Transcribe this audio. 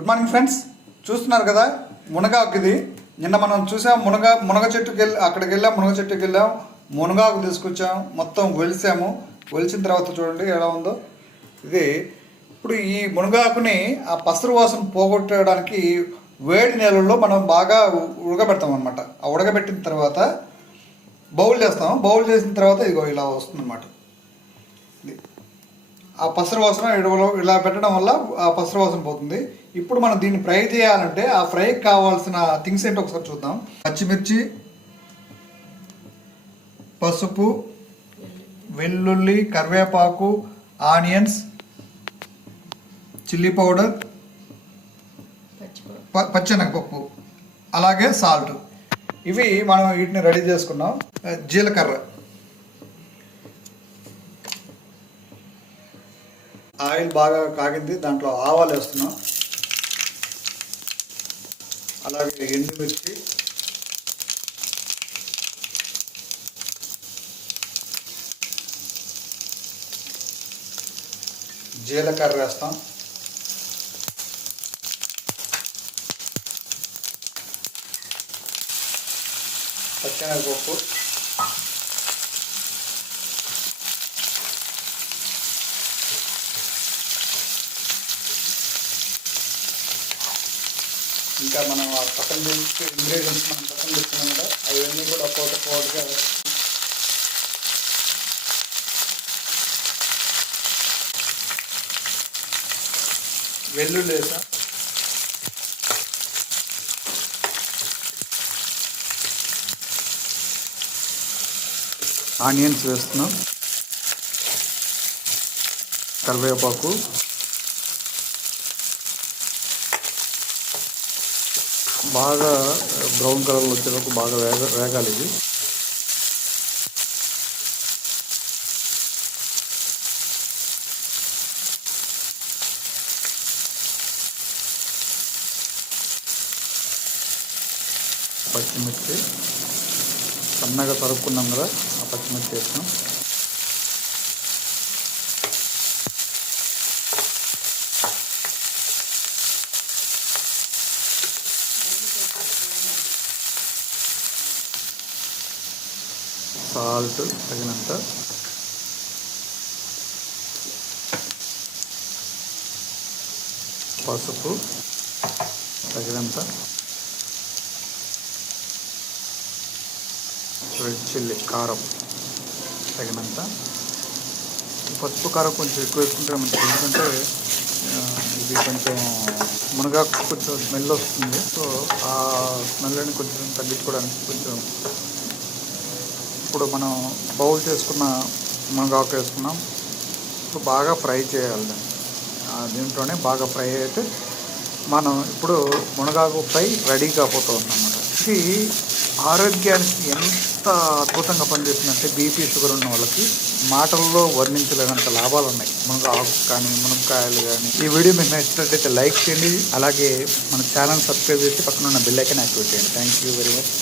Good morning friends చూస్తున్నారు కదా? మునగాకు ఇది నిన్న మనం చూసాం మునగ మునగ చెట్టుకి వెళ్ళి అక్కడికి వెళ్ళాం మునగ చెట్టుకి వెళ్ళాం మునగాకు తీసుకొచ్చాం. మొత్తం ఒలిసాము ఒలిచిన తర్వాత చూడండి ఎలా ఉందో. ఇది ఇప్పుడు ఈ మునగాకుని ఆ పసరు వాసన పోగొట్టడానికి వేడి నీళ్ళల్లో మనం బాగా ఉడకబెడతాం అనమాట ఆ ఉడకబెట్టిన తర్వాత బౌల్ చేస్తాం. బౌల్ చేసిన తర్వాత ఇదిగో ఇలా వస్తుంది అనమాట ఆ పసరు వాసన ఇడవలో ఇలా పెట్టడం వల్ల ఆ పసరు వాసన పోతుంది. ఇప్పుడు మనం దీన్ని ఫ్రై చేయాలంటే ఆ ఫ్రైకి కావాల్సిన థింగ్స్ ఏంటో ఒకసారి చూద్దాం. పచ్చిమిర్చి పసుపు వెల్లుల్లి కరివేపాకు ఆనియన్స్ చిల్లీ పౌడర్ పచ్చెనగపప్పు అలాగే సాల్ట్. ఇవి మనం వీటిని రెడీ చేసుకున్నాం. జీలకర్ర. ఆయిల్ బాగా కాగింది దాంట్లో ఆవాలు వేస్తున్నాం. అలాగే ఎండుమిర్చి జీలకర్ర వేస్తాం. పచ్చెనగపప్పు ఇంకా మనం ఆ పక్కన తెచ్చి ఇంగ్రీడియంట్స్ మనం పక్కన తెచ్చుకున్నాం కదా అవన్నీ కూడా ఒకటి ఒకటిగా వెల్లుల్లి వేసా. ఆనియన్స్ వేస్తున్నాం. కరివేపాకు. బాగా బ్రౌన్ కలర్లో వచ్చేటప్పుడు బాగా వేగ వేగాలి ఇది. పచ్చిమిర్చి. సన్నగా తరుక్కున్నాం కదా ఆ పచ్చిమిర్చి వేస్తాం సాల్ట్ తగినంత. పసుపు తగినంత. రెడ్ చిల్లీ కారం తగినంత. పసుపు కారం కొంచెం ఎక్కువ వేసుకుంటే మంచిది. ఎందుకంటే ఇది కొంచెం మునగాకు కొంచెం స్మెల్ వస్తుంది. సో ఆ స్మెల్ని కొంచెం తగ్గించుకోవడానికి కొంచెం ఇప్పుడు మనం బౌల్ చేసుకున్న మునగాకు వేసుకున్నాం. ఇప్పుడు బాగా ఫ్రై చేయాలి. దాన్ని దీంట్లోనే బాగా ఫ్రై అయితే మనం ఇప్పుడు మునగాకు ఫ్రై రెడీ కాబోతుంది అన్నమాట. ఇది ఆరోగ్యానికి ఎంత అద్భుతంగా పనిచేస్తుందంటే బీపీ షుగర్ ఉన్న వాళ్ళకి మాటల్లో వర్ణించలేనంత లాభాలు ఉన్నాయి. మునగాకు కానీ మునక్కాయలు కానీ. ఈ వీడియో మీకు నచ్చినట్లయితే లైక్ చేయండి. అలాగే మన ఛానల్ సబ్స్క్రైబ్ చేసి పక్కన ఉన్న బెల్ ఐకాన్ యాక్టివేట్ చేయండి. Thank you very much